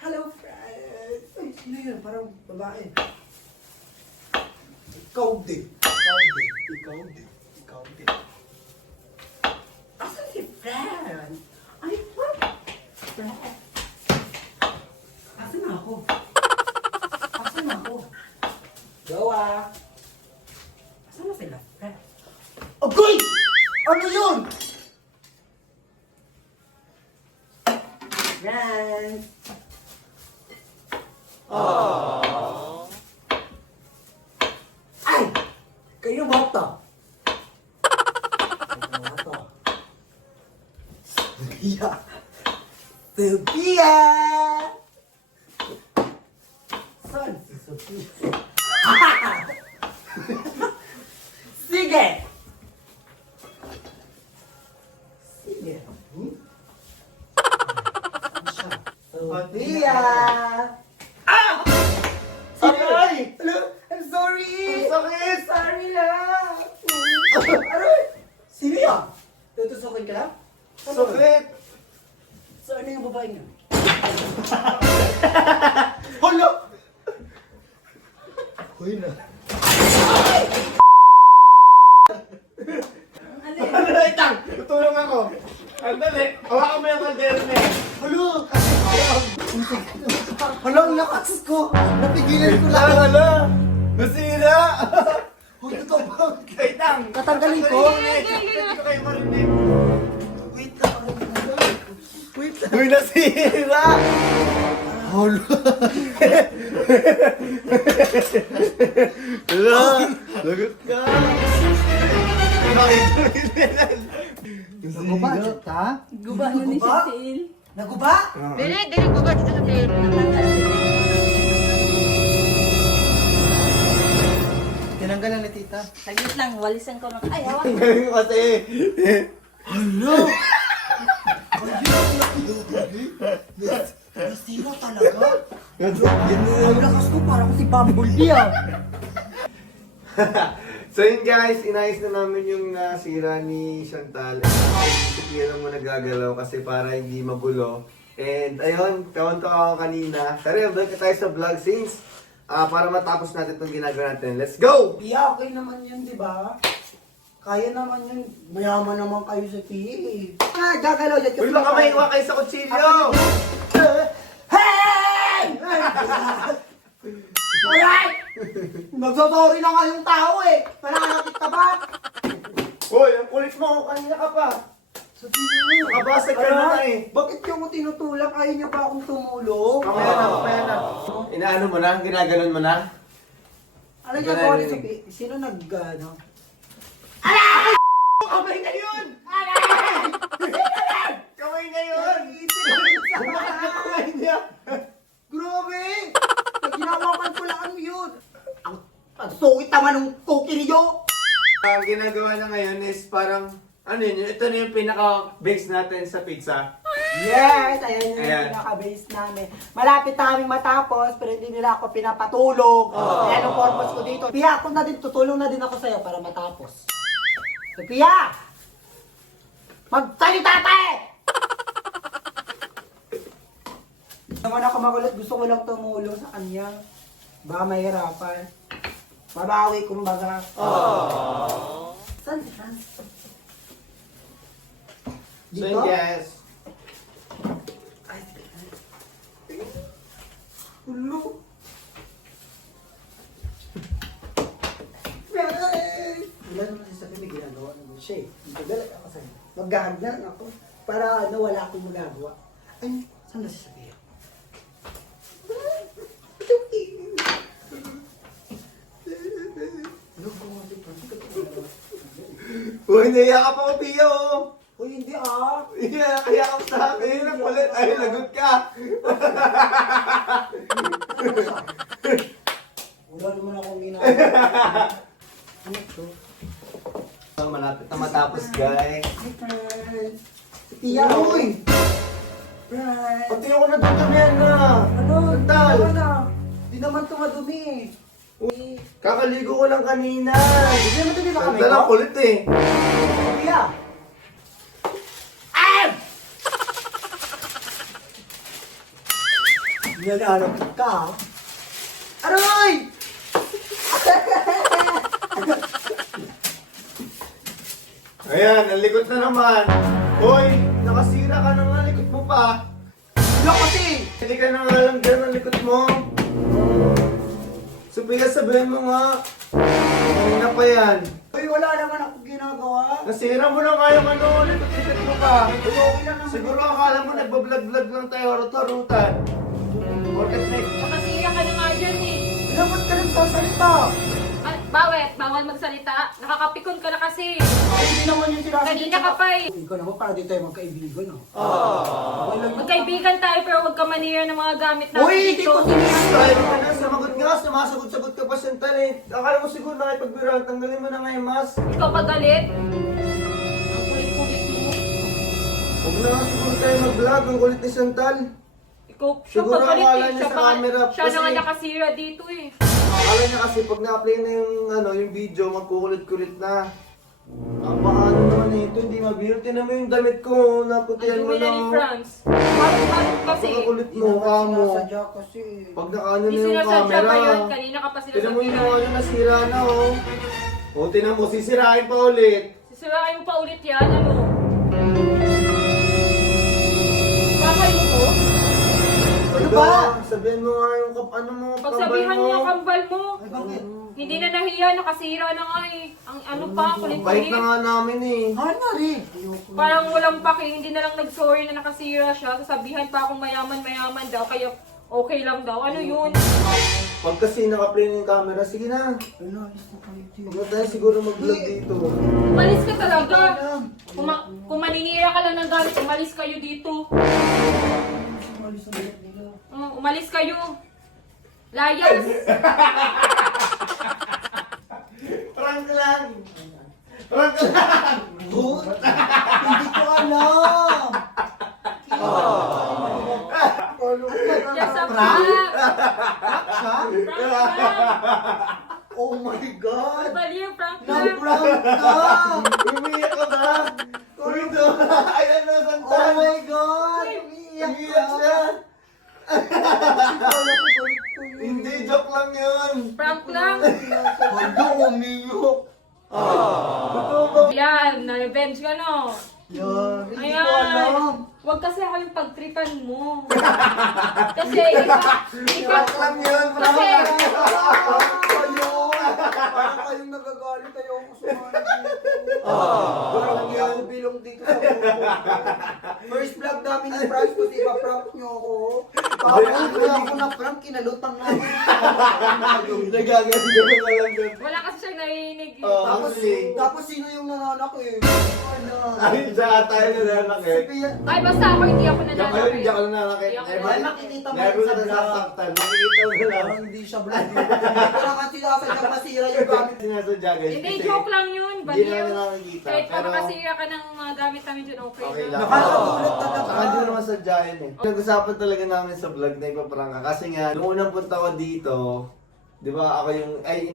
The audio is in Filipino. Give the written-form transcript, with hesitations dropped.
Hello, friends! Ay, sino yun? Parang babae. Ikaw din. Ikaw din. Asan si Fran? Ay, what? Fran? Asan na ako? Jowa! Asan na sila, Fran? Agoy! Ano yun? Fran! Ay! Kayo ba ito? Sophia! Saan si Sophia? Sige! Sophia! Aray! Hello? I'm sorry! Ang sakit! Sorry lang! Aray! Sino yan? Tutusukin ka lang? Sakit! So ano yung babae niyo? Hala! Uy na. Ano itang? Tutulong ako. Andali. Hawakan mo yung kaldero na eh. Hala! Hala, ang lakas ko! Napigilan ko lang! Hala! Nasira! Huwag totoo ba? Itang! Tatanggalin ko? Pwede ko kayo marinig. Wait lang. Wait lang. Uy, nasira! Hala! Hala! Lagot ka! Bakit? Naguba, ha? Guba na ni Naguba? Cecil. Naguba? Dili guba dito sa tail. Tinanggalan na tita. Saglit lang, walisan ko ng... Ay, hawak. Ang galing mo kasi. Hala! Nasira talaga? Ang lakas ko, parang si Bumblebee ah. So yun guys, inayos na namin yung nasira ni Chantal. Hindi na mo nagagalaw kasi para hindi magulo. And ayun, kawanto ako kanina. Tara, balik tayo sa vlog since para matapos natin itong ginagawa natin. Let's go! Pia, okay naman yun, di ba? Kaya naman yun. Mayaman naman kayo sa Pia eh. Ah, gagalaw dyan. Uy, baka maiwa kayo sa kutsilyo! Hey! Alright! Nagsasorry na nga yung tao eh. Nananakit ka ba? Hoy, ang kulit mo! Kanina ka pa! Nakabasag ka na eh! Bakit yung tinutulak? Ayaw niyo pa akong tumulong? Mamaya na. Inaano mo na? Ginaganon mo na? Ano niya ko sa Pia? Sino nag-ano? Kamay na yun! Kamay na yun! Kamay niya! Grabe! Ginawakan ko lang ang yun. Ang sungit naman ng cookie niyo. Ang ginagawa na ngayon is parang, ano yun, ito na yung pinaka-base natin sa pizza. Yes! Ayan yung Ayan. pinaka-base namin. Malapit na kaming matapos, pero hindi nila ako pinapatulog. Ayan ang purpose ko dito. Pia, ako na din, tutulong na din ako sa'yo para matapos. So, Pia! Magsalita ka eh! Naman ako magulat, gusto ko lang tumulong sa kanya. Baka mahirapan. Mabawi kumbaga. Saan si Franz? So yun guys. Ay, si Franz. Ulo. Wala naman sa sabi, may ginagawa naman siya eh. Hindi ko galit ako sa'yo. Maghahagdan ako para wala akong magagawa. Ay, saan na si Sophia? Uy, naiyak ka pa ko, Pia, oh. Uy, hindi ah. Yeah, kaya ka sa akin. Ang kulit. Ay, lagot ka. Wala naman akong ginagawa. Ano to? So, malapit na matapos, guys. Hi, friends. Si Pia, uy. Friends. Pati ako natutamihan na. Ano? Chantal. Hindi naman ito madumi eh. Kakaligo ko lang kanina. Hindi naman ito di ba kami Chantal, ang kulit eh. Pia. Nilalapit ka, ha? Aray! Ayan, ang likod na naman. Hoy, nakasira ka na nga, likod mo pa. Wala kasi! Hindi ka na nga lang dyan ang likod mo. Sophia, sabihin mo nga. Kanina pa yan. Uy, wala naman ako ginagawa. Nasira mo na nga yung ano, likod-likod mo pa. Uy, okay lang naman. Siguro akala mo nagbablog-vlog lang tayo, harot-harutan. Bakit may... Makasira ka na nga dyan eh. Dapat ka rin sasalita. Bawal magsalita. Nakakapikon ka na kasi. Ay, hindi naman yung sinasabi. Kanina ka pa eh. Ikaw naman, para di tayo magkaibigan, no? Okay lang yun. Magkaibigan tayo pero huwag ka manira ng mga gamit natin Uy, hindi dito. ko sinasabi. Tayo ka na, sumagot nga, sumasagot-sagot ka pa siyang talent. Akala mo siguro nakipagbiral, tanggalin mo na nga yung mask. Ikaw pagalit. Ang kulit-kulit mo. Huwag na nga siguro tayo mag-vlog, ang kulit ni Chantal. Ikaw, siya Siguro pagalit akala eh. niya sa camera, Siya na nga kasi- nakasira dito eh. Akala niya kasi pag na-play na yung, ano, yung video, magkukulit-kulit na. Ang paano naman ito, hindi mabiro. Tinan mo yung damit ko, naputihan Ang mo dumi na na. ni Franz. Parang kasi. Napakakulit Hindi mo, naman kamo. sinasadya kasi. Pag nakaano Hindi na yung sinasadya camera. pa yun. Kanina ka pa Tinan mo yung sinasadya. ano, nasira na, oh. O, tinan mo, sisirain pa ulit. Sisirain mo pa ulit yan, ano? Bakay mo to? Ano ba? Sabihin mo nga yung ano mo, Pagsabihan mo ang kambal mo. Ay, bakit? Hindi na nahiya, nakasira na nga eh. Ang ano pa, Bait kulit-kulit. na nga namin eh. Ano rin? Ayoko. Parang walang paki, hindi na lang nag-sorry na nakasira siya. Sasabihan pa akong mayaman-mayaman daw, kaya okay lang daw. Ano yun? Pag kasi naka-play na yung camera, sige na. Ano, alis na kayo dito. Huwag na tayo siguro mag-vlog dito. Umalis ka talaga. Alam. Kung maninira ka lang ng gamit, umalis kayo dito. Alis na ulit nila. Umalis kayo. Layas. Prank lang! Prank lang! Good? Hindi ko alam. Yes, sa Prank? prank. Siya? Prank Oh my God! Baliw, prank lang. Na-prank ka! Umiyak ka ba? Umiyak ka ba? Ayan na, Oh Santan! my God! Umiiyak Umiyak ka! siya! Akala ko galit ko yun. Hindi, joke lang yun! Prank lang. Hala, umiyok! Totoo ba? Yan, na-revenge ka no. Yan, hindi ko Ayan. alam. Huwag kasi ako yung pagtripan mo. Kasi iba, Prank lang yun! Prank Kasi- lang yun! Ayun! Parang kayong nagagalit tayo ako sumali dito. Parang hindi ako bilong dito sa buko. First vlog namin ni Franz, kasi ipa-prank niyo ako. Tapos hindi ako na-prank, kinalutang namin. Nagagano ka lang yun. wala kasi siyang narinig. eh. Tapos, Actually, tapos sino yung nananak eh? Wala. ayun siya tayo nananakit. Ay, basta ako, hindi ako Diyan kayo, nananakit. hindi ako nananakit. Hindi ako Never- Ay, makikita mo Never sa ka vlog. nasasaktan. Makikita mo lang. Parang hindi siya vlog. Hindi ko naman sinasadya masira yung gamit. Sinasadya guys. Hindi, kasi joke lang yun. Hindi Baliw. naman nakakita. Kahit pa Pero makasira ka ng mga gamit namin dyan, okay, okay lang. lang. Nakakagulat talaga. Saka hindi ko naman sadyain eh. Nag-usapan talaga namin sa vlog na ipaprangka. Kasi nga, nung unang punta ko dito, di ba ako yung, ay